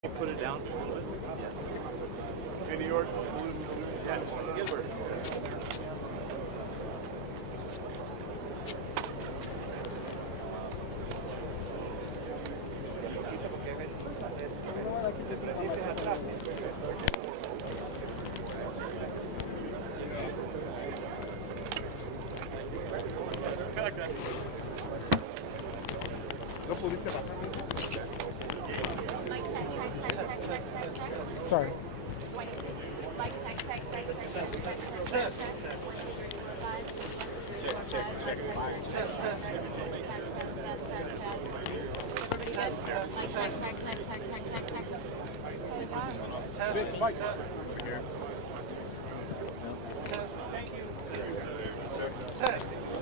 Put it down for a little bit. Yeah. In New York? Yes. Gilbert. No pudiste bajar. Sorry.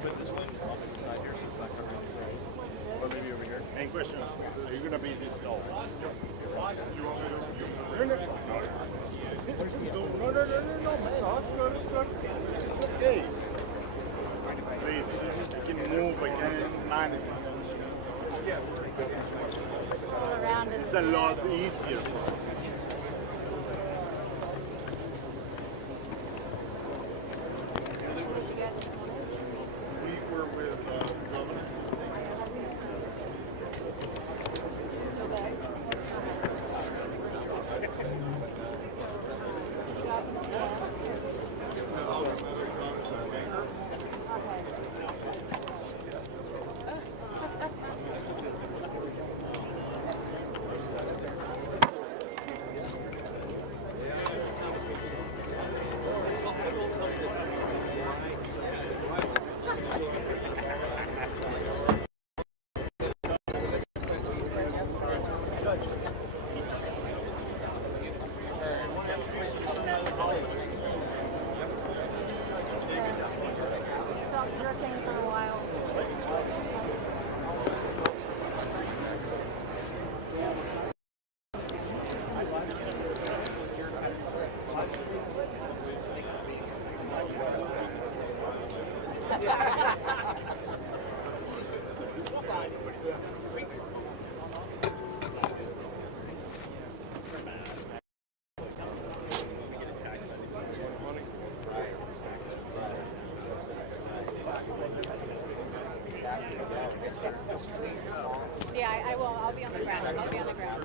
Put this one off to the side here so it's not covering the side. Or maybe over here. Main question, are you going to be this guy? No, man. Oscar, it's good. It's okay. Please, you can move again, manage. It's a lot easier for us. We were with Governor. Yeah, I will. I'll be on the ground. I'll be on the ground.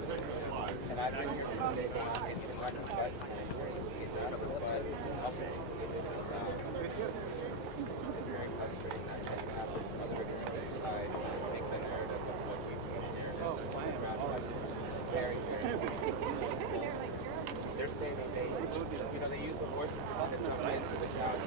They're saying that they use the horses to jump into the showers.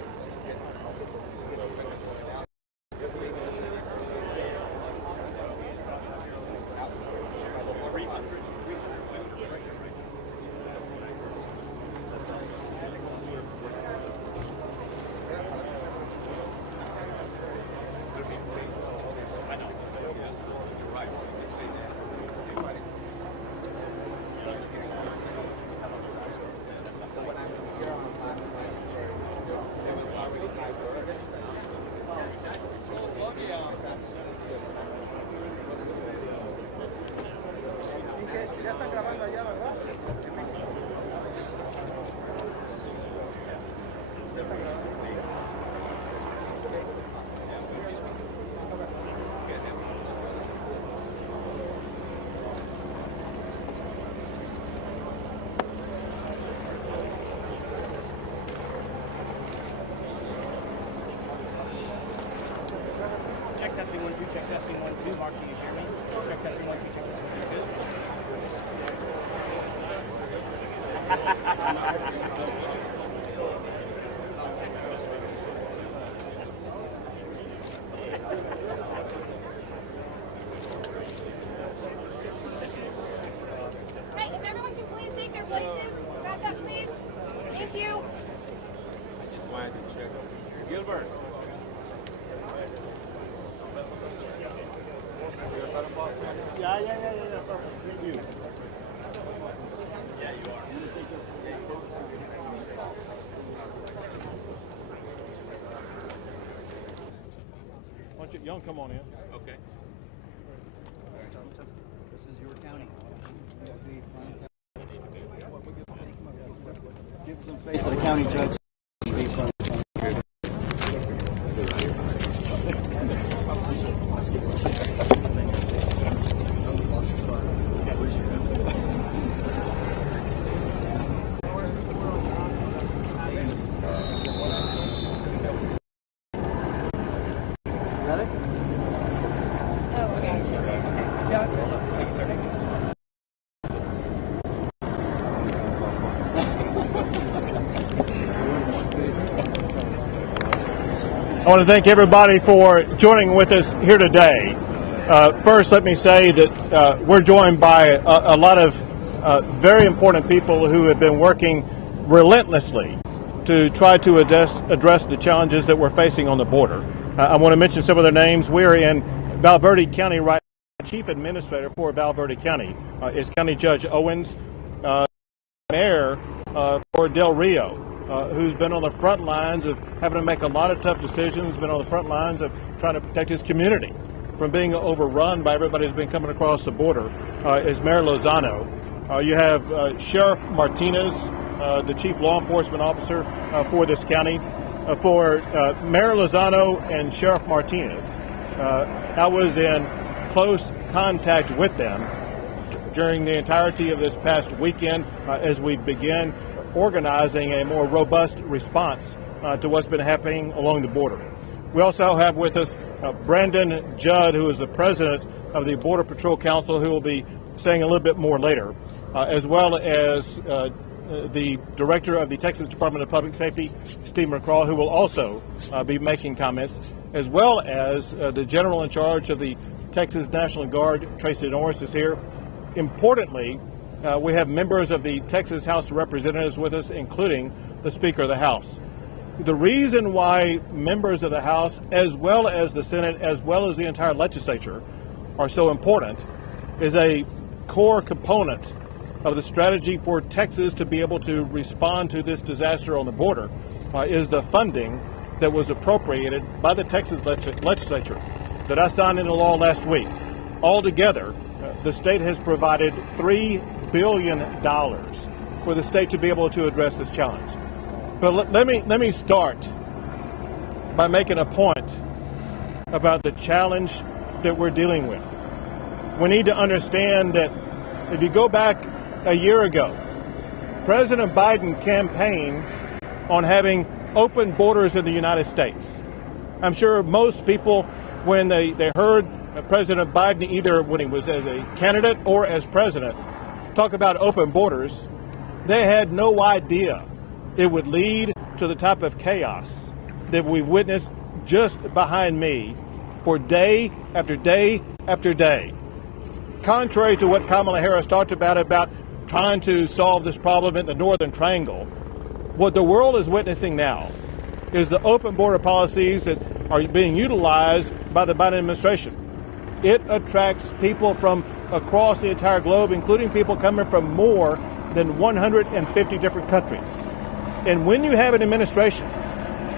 Ya están grabando allá, ¿verdad? Check testing 1 2. Check testing 1 2. Mark, can you hear me? Check testing 1 2. Check testing 1 2. Good. Hey, if everyone can please take their places, back up, please. Thank you. I just wanted to check. Gilbert. Yeah. Perfect. Thank you. Yeah, you are. Why don't you, y'all come on in. Okay. This is your county. In place of the county judge. Based on I want to thank everybody for joining with us here today. First, let me say that we're joined by a lot of very important people who have been working relentlessly to try to address the challenges that we're facing on the border. I want to mention some of their names. We're in Val Verde County right now. Chief Administrator for Val Verde County is County Judge Owens. Mayor for Del Rio, who's been on the front lines of having to make a lot of tough decisions, been on the front lines of trying to protect his community from being overrun by everybody who's been coming across the border, is Mayor Lozano. You have Sheriff Martinez, the chief law enforcement officer for this county. For Mayor Lozano and Sheriff Martinez, I was in close contact with them during the entirety of this past weekend as we began organizing a more robust response to what's been happening along the border. We also have with us Brandon Judd, who is the president of the Border Patrol Council, who will be saying a little bit more later, as well as the director of the Texas Department of Public Safety, Steve McCraw, who will also be making comments, as well as the general in charge of the Texas National Guard, Tracy Norris, is here. Importantly, we have members of the Texas House of Representatives with us, including the Speaker of the House. The reason why members of the House, as well as the Senate, as well as the entire legislature, are so important is a core component of the strategy for Texas to be able to respond to this disaster on the border is the funding that was appropriated by the Texas legislature that I signed into law last week. Altogether, the state has provided $3 billion for the state to be able to address this challenge. But let me start by making a point about the challenge that we're dealing with. We need to understand that if you go back a year ago, President Biden campaigned on having open borders in the United States. I'm sure most people, when they heard President Biden, either when he was as a candidate or as president, talk about open borders, they had no idea it would lead to the type of chaos that we've witnessed just behind me for day after day after day. Contrary to what Kamala Harris talked about trying to solve this problem in the Northern Triangle, what the world is witnessing now is the open border policies that are being utilized by the Biden administration. It attracts people from across the entire globe, including people coming from more than 150 different countries. And when you have an administration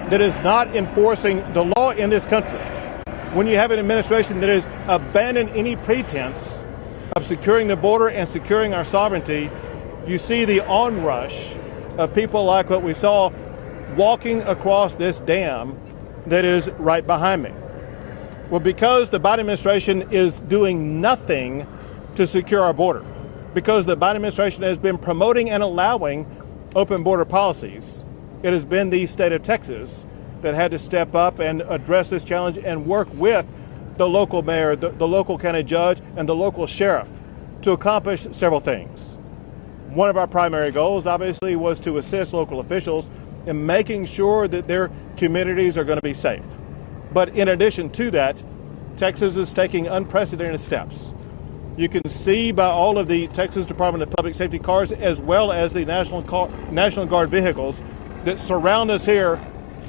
that is not enforcing the law in this country, when you have an administration that has abandoned any pretense of securing the border and securing our sovereignty, you see the onrush of people like what we saw walking across this dam that is right behind me. Well, because the Biden administration is doing nothing to secure our border, because the Biden administration has been promoting and allowing open border policies, it has been the state of Texas that had to step up and address this challenge and work with the local mayor, the local county judge, and the local sheriff to accomplish several things. One of our primary goals, obviously, was to assist local officials in making sure that their communities are going to be safe. But in addition to that, Texas is taking unprecedented steps. You can see by all of the Texas Department of Public Safety cars, as well as the National Guard vehicles that surround us here,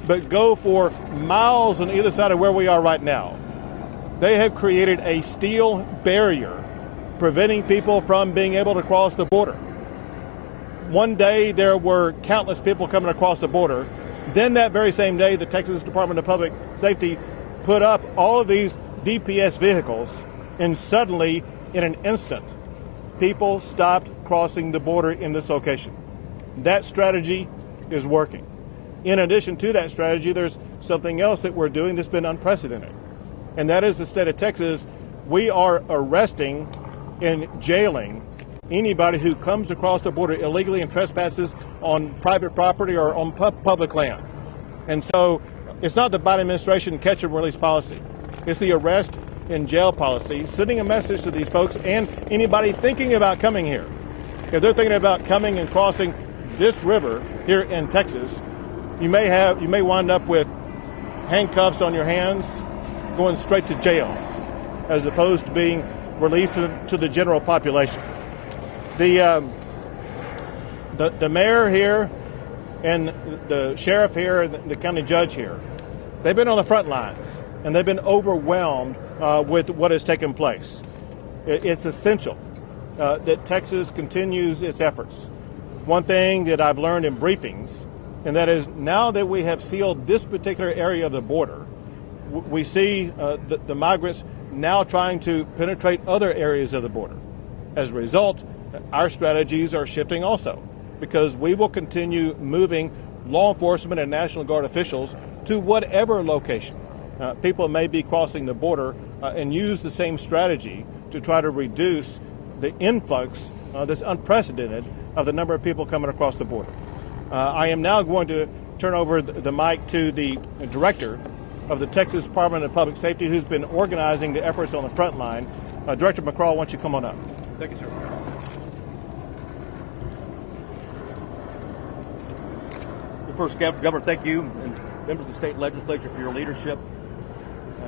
but go for miles on either side of where we are right now. They have created a steel barrier preventing people from being able to cross the border. One day there were countless people coming across the border. Then that very same day, the Texas Department of Public Safety put up all of these DPS vehicles, and suddenly, in an instant, people stopped crossing the border in this location. That strategy is working. In addition to that strategy, there's something else that we're doing that's been unprecedented, and that is the state of Texas. We are arresting and jailing anybody who comes across the border illegally and trespasses on private property or on public land. And so it's not the Biden administration catch and release policy. It's the arrest and jail policy, sending a message to these folks and anybody thinking about coming here. If they're thinking about coming and crossing this river here in Texas, you may wind up with handcuffs on your hands, going straight to jail, as opposed to being released to the general population. The mayor here and the sheriff here and the county judge here, they've been on the front lines and they've been overwhelmed with what has taken place. It's essential that Texas continues its efforts. One thing that I've learned in briefings, and that is now that we have sealed this particular area of the border, we see the migrants now trying to penetrate other areas of the border. As a result, our strategies are shifting also, because we will continue moving law enforcement and National Guard officials to whatever location people may be crossing the border and use the same strategy to try to reduce the influx that's unprecedented of the number of people coming across the border. I am now going to turn over the mic to the director of the Texas Department of Public Safety, who's been organizing the efforts on the front line. Director McCraw, why don't you come on up? Thank you, sir. First, Governor, thank you and members of the state legislature for your leadership.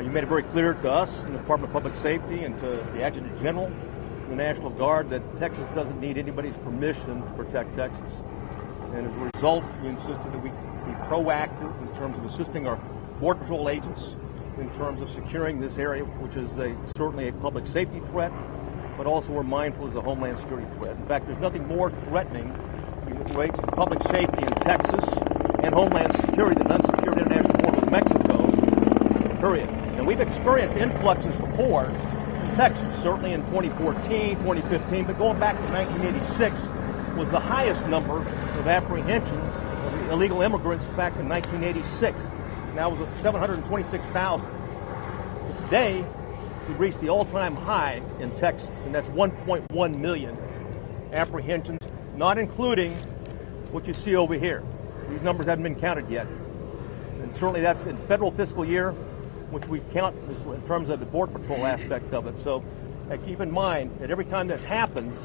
You made it very clear to us in the Department of Public Safety and to the Adjutant General, the National Guard, that Texas doesn't need anybody's permission to protect Texas. And as a result, you insisted that we be proactive in terms of assisting our Border Patrol agents in terms of securing this area, which is certainly a public safety threat, but also we're mindful as a homeland security threat. In fact, there's nothing more threatening relates to public safety in Texas and homeland security than unsecured international border with Mexico, period. And we've experienced influxes before in Texas, certainly in 2014, 2015, but going back to 1986 was the highest number of apprehensions of illegal immigrants back in 1986. Now it was at 726,000. But today, we reached the all-time high in Texas, and that's 1.1 million apprehensions, not including what you see over here. These numbers haven't been counted yet. And certainly that's in federal fiscal year, which we count in terms of the Border Patrol aspect of it. So keep in mind that every time this happens,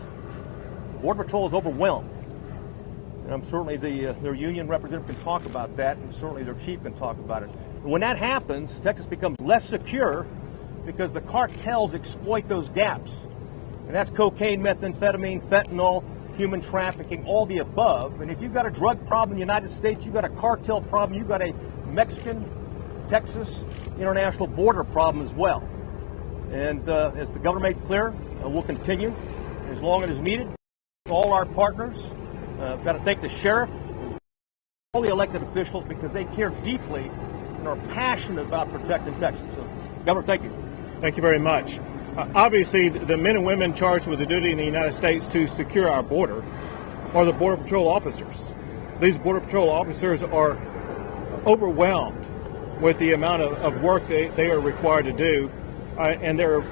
Border Patrol is overwhelmed. And I'm certainly their union representative can talk about that, and certainly their chief can talk about it. And when that happens, Texas becomes less secure because the cartels exploit those gaps. And that's cocaine, methamphetamine, fentanyl, human trafficking, all the above. And if you've got a drug problem in the United States, you've got a cartel problem, you've got a Mexican-Texas international border problem as well. And as the governor made clear, we'll continue as long as needed. All our partners, I've got to thank the sheriff, all the elected officials, because they care deeply and are passionate about protecting Texas. So, Governor, thank you. Thank you very much. Obviously, the men and women charged with the duty in the United States to secure our border are the Border Patrol officers. These Border Patrol officers are overwhelmed with the amount of work they are required to do, and they're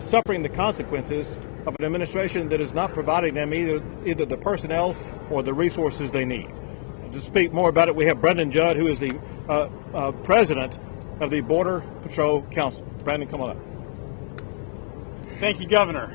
suffering the consequences of an administration that is not providing them either the personnel or the resources they need. To speak more about it, we have Brendan Judd, who is the president of the Border Patrol Council. Brandon, come on up. Thank you, Governor.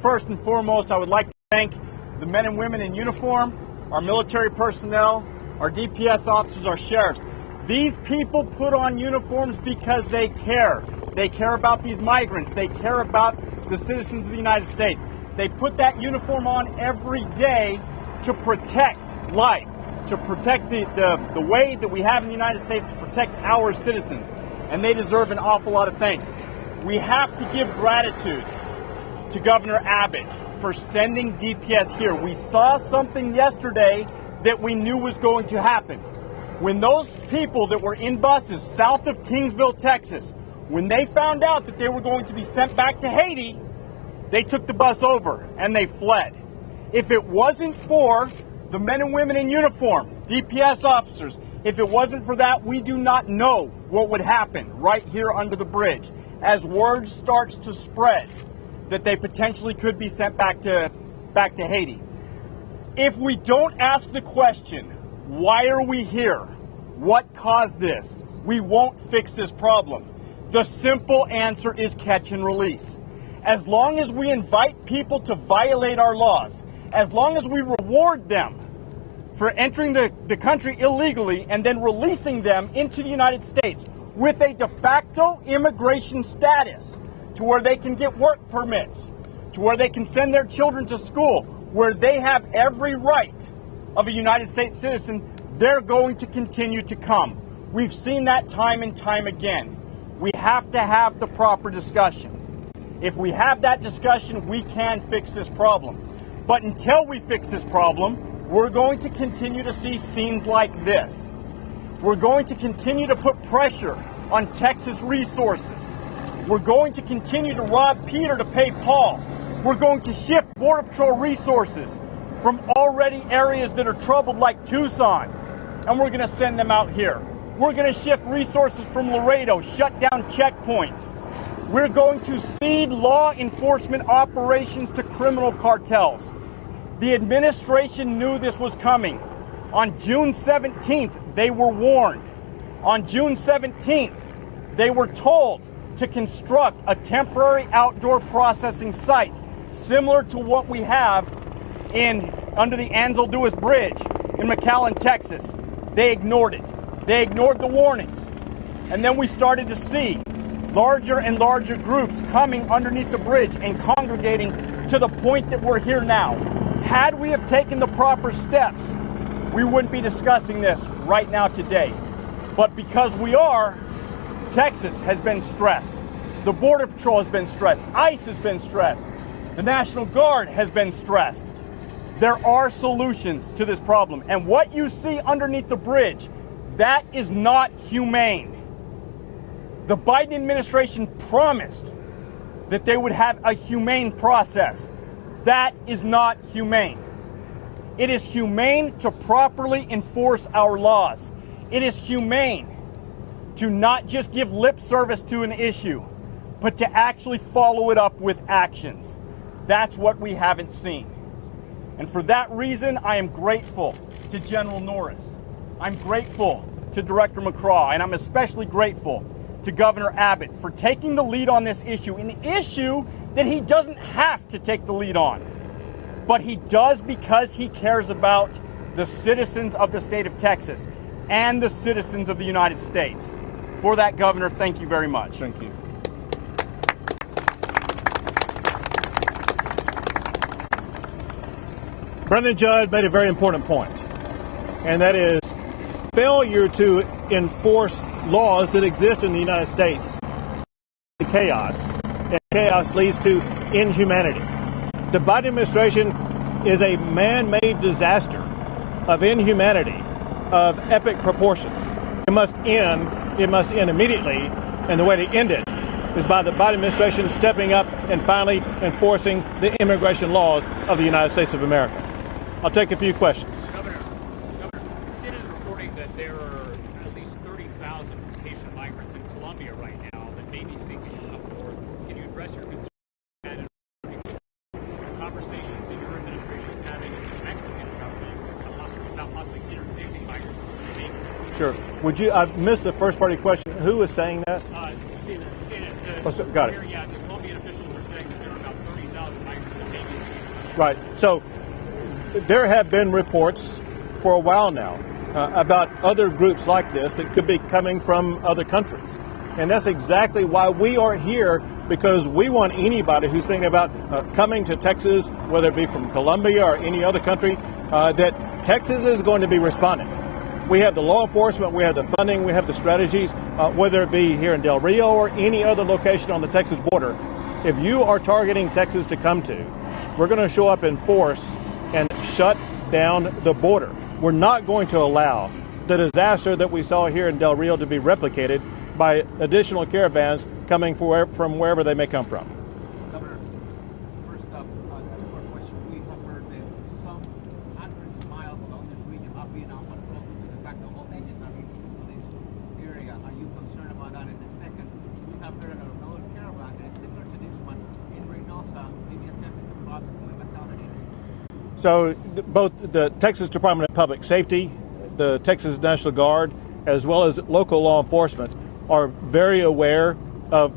First and foremost, I would like to thank the men and women in uniform, our military personnel, our DPS officers, our sheriffs. These people put on uniforms because they care. They care about these migrants. They care about the citizens of the United States. They put that uniform on every day to protect life, to protect the way that we have in the United States to protect our citizens. And they deserve an awful lot of thanks. We have to give gratitude to Governor Abbott for sending DPS here. We saw something yesterday that we knew was going to happen. When those people that were in buses south of Kingsville, Texas, when they found out that they were going to be sent back to Haiti, they took the bus over and they fled. If it wasn't for the men and women in uniform DPS officers. If it wasn't for that, we do not know what would happen right here under the bridge as word starts to spread that they potentially could be sent back to Haiti. If we don't ask the question, why are we here? What caused this? We won't fix this problem. The simple answer is catch and release. As long as we invite people to violate our laws, as long as we reward them for entering the country illegally and then releasing them into the United States with a de facto immigration status to where they can get work permits, to where they can send their children to school, where they have every right of a United States citizen, they're going to continue to come. We've seen that time and time again. We have to have the proper discussion. If we have that discussion, we can fix this problem. But until we fix this problem, we're going to continue to see scenes like this. We're going to continue to put pressure on Texas resources. We're going to continue to rob Peter to pay Paul. We're going to shift Border Patrol resources from already areas that are troubled like Tucson, and we're going to send them out here. We're going to shift resources from Laredo, shut down checkpoints. We're going to cede law enforcement operations to criminal cartels. The administration knew this was coming. On June 17th, they were warned. On June 17th, they were told to construct a temporary outdoor processing site similar to what we have under the Ansel Lewis Bridge in McAllen, Texas. They ignored it. They ignored the warnings. And then we started to see larger and larger groups coming underneath the bridge and congregating to the point that we're here now. Had we have taken the proper steps, we wouldn't be discussing this right now today. But because we are, Texas has been stressed. The Border Patrol has been stressed. ICE has been stressed. The National Guard has been stressed. There are solutions to this problem. And what you see underneath the bridge, that is not humane. The Biden administration promised that they would have a humane process. That is not humane. It is humane to properly enforce our laws. It is humane to not just give lip service to an issue, but to actually follow it up with actions. That's what we haven't seen. And for that reason, I am grateful to General Norris. I'm grateful to Director McCraw, and I'm especially grateful to Governor Abbott for taking the lead on this issue, an issue that he doesn't have to take the lead on. But he does because he cares about the citizens of the state of Texas and the citizens of the United States. For that, Governor, thank you very much. Thank you. Brendan Judd made a very important point, and that is failure to enforce laws that exist in the United States. Chaos, and chaos leads to inhumanity. The Biden administration is a man-made disaster of inhumanity, of epic proportions. It must end immediately, and the way to end it is by the Biden administration stepping up and finally enforcing the immigration laws of the United States of America. I'll take a few questions. Governor, CNN is reporting that there are at least 30,000 Haitian migrants in Colombia right now that may be seeking to come north. Can you address your concern and conversations that your administration is having with the Mexican government about possibly interdicting migrants from Haiti? Sure. Would you? I missed the first part of your question. Who is saying that? Got it. Yeah, the Colombian officials are saying that there are about 30,000 migrants that may be seeking. Right. So there have been reports for a while now about other groups like this that could be coming from other countries. And that's exactly why we are here, because we want anybody who's thinking about coming to Texas, whether it be from Colombia or any other country, that Texas is going to be responding. We have the law enforcement, we have the funding, we have the strategies, whether it be here in Del Rio or any other location on the Texas border. If you are targeting Texas to come to, we're going to show up in force and shut down the border. We're not going to allow the disaster that we saw here in Del Rio to be replicated by additional caravans coming from wherever they may come from. Governor, first up, two-part question. We have heard that some hundreds of miles along this region are being uncontrolled So both the Texas Department of Public Safety, the Texas National Guard, as well as local law enforcement are very aware of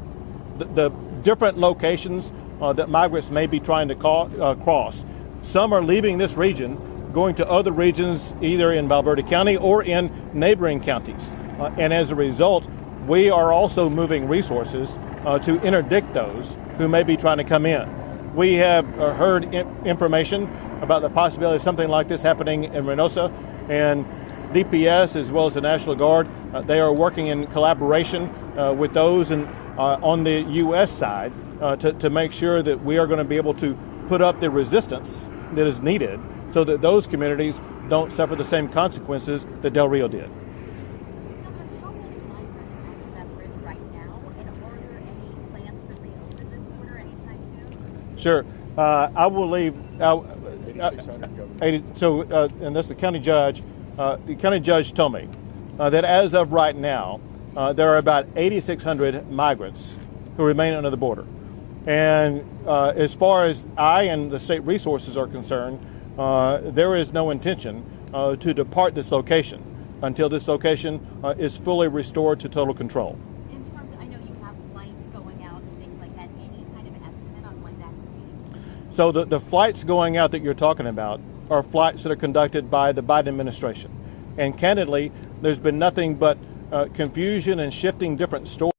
the different locations that migrants may be trying to cross. Some are leaving this region, going to other regions either in Valverde County or in neighboring counties. And as a result, we are also moving resources to interdict those who may be trying to come in. We have heard information about the possibility of something like this happening in Reynosa, and DPS as well as the National Guard, they are working in collaboration with those on the U.S. side to make sure that we are going to be able to put up the resistance that is needed so that those communities don't suffer the same consequences that Del Rio did. How many migrants are on that bridge right now, and are there any plans to reopen this border anytime soon? Sure. I will leave. And that's the county judge. The county judge told me that as of right now, there are about 8,600 migrants who remain under the border. And as far as I and the state resources are concerned, there is no intention to depart this location until this location is fully restored to total control. In terms of, I know you have flights going out and things like that, any kind of estimate on when that could be? So the flights going out that you're talking about are flights that are conducted by the Biden administration. And candidly, there's been nothing but confusion and shifting different stories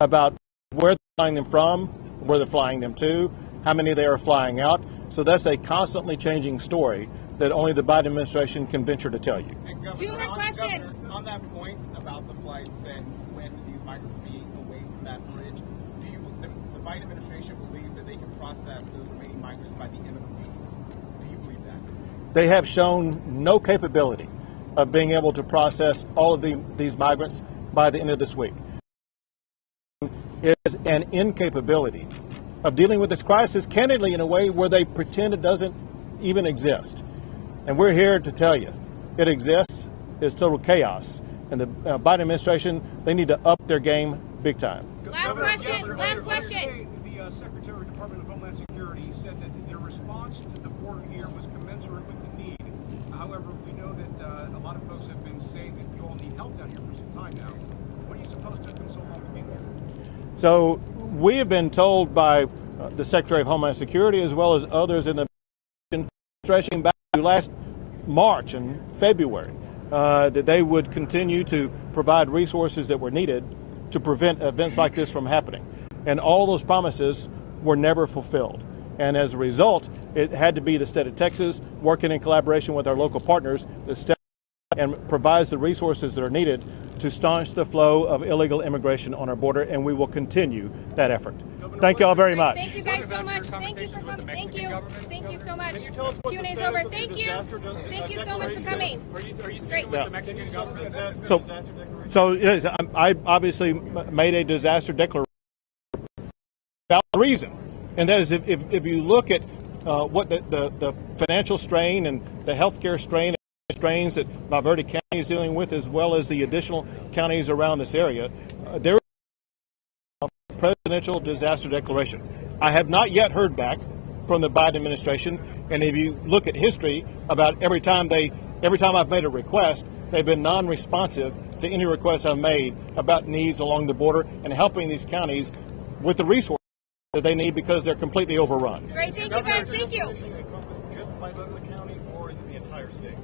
about where they're flying them from, where they're flying them to, how many they are flying out. So that's a constantly changing story that only the Biden administration can venture to tell you. Two more questions. On that point about the flights and when these migrants will be away from that bridge, the Biden administration believes that they can process those remaining migrants by the end of the week. Do you believe that? They have shown no capability of being able to process all of these migrants by the end of this week. Is an incapability of dealing with this crisis, candidly, in a way where they pretend it doesn't even exist. And we're here to tell you, it exists, it's total chaos. And the Biden administration, they need to up their game big time. Last question. The Secretary of the Department of Homeland Security said that their response to the border here was commensurate with the need. However, we know that a lot of folks have been saying that you all need help down here for some time now. What are you supposed to do so long to be there? So we have been told by the Secretary of Homeland Security as well as others in the stretching back to last March and February that they would continue to provide resources that were needed to prevent events like this from happening. And all those promises were never fulfilled. And as a result, it had to be the state of Texas working in collaboration with our local partners that step and provides the resources that are needed to staunch the flow of illegal immigration on our border, and we will continue that effort. Thank you all very much. Thank you guys so much. Thank you for coming. Thank you. Thank you so much. Q&A's over. Thank you. Thank you so much for coming. Great. The Mexican government? So yes, I obviously made a disaster declaration for a reason, and that is if you look at what the financial strain and the healthcare strains that Valverde County is dealing with, as well as the additional counties around this area, there is a presidential disaster declaration. I have not yet heard back from the Biden administration, and if you look at history, about every time I've made a request, they've been non-responsive to any requests I've made about needs along the border and helping these counties with the resources that they need because they're completely overrun. Great. Thank you guys. Thank you. Just by the county, or is it the entire state?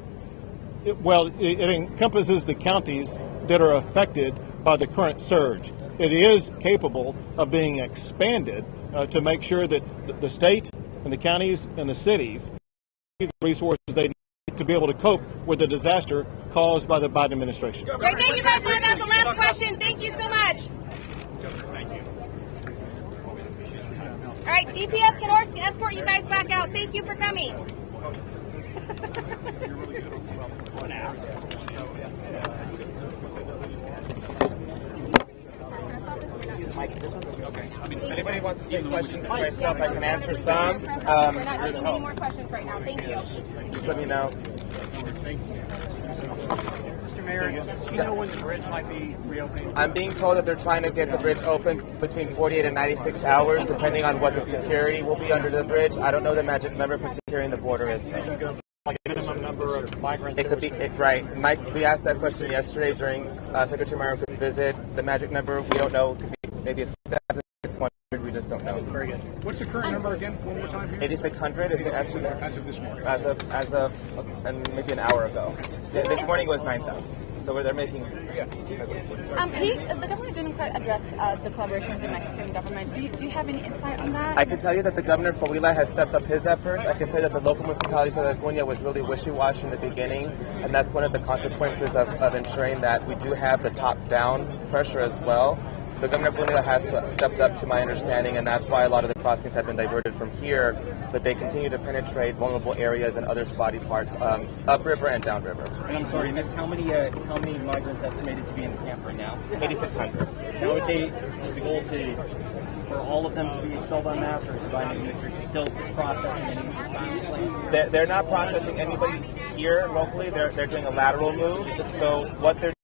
It encompasses the counties that are affected by the current surge. It is capable of being expanded to make sure that the state and the counties and the cities get the resources they need to be able to cope with the disaster caused by the Biden administration. Great. Thank you guys. That's the last question. Thank you so much. Thank you. All right, DPS can escort you guys back out. Thank you for coming. If anybody wants to take questions for myself, I can answer some. We're not taking any more questions right now. Thank you. Just let me know. Mr. Mayor. Mayor, do you know when the bridge might be reopening? I'm being told that they're trying to get the bridge open between 48 and 96 hours, depending on what the security will be under the bridge. I don't know the magic number for securing the border is, though. Like a minimum number of migrants? It could be, right. Mike, we asked that question yesterday during Secretary Marco's visit. The magic number, we don't know. It could be maybe 6,600. We just don't know. Very good. What's the current number again? One more time here. 8,600 is the estimate. As of this morning. As of maybe an hour ago. This morning was 9,000. So they're making. The governor didn't quite address the collaboration with the Mexican government. Do you have any insight on that? I can tell you that the governor Favela has stepped up his efforts. I can tell you that the local municipality of Acuña was really wishy-washy in the beginning, and that's one of the consequences of ensuring that we do have the top-down pressure as well. The governor Favela has stepped up, to my understanding, and that's why a lot of the crossings have been diverted from here, but they continue to penetrate vulnerable areas and other spotty parts upriver and downriver. And I'm sorry, missed how many migrants estimated to be in the camp right now? 8,600. Now, is the goal for all of them to be expelled en masse, or is the Biden administration still processing any asylum claims? They're not processing anybody here locally. They're doing a lateral move. So what they're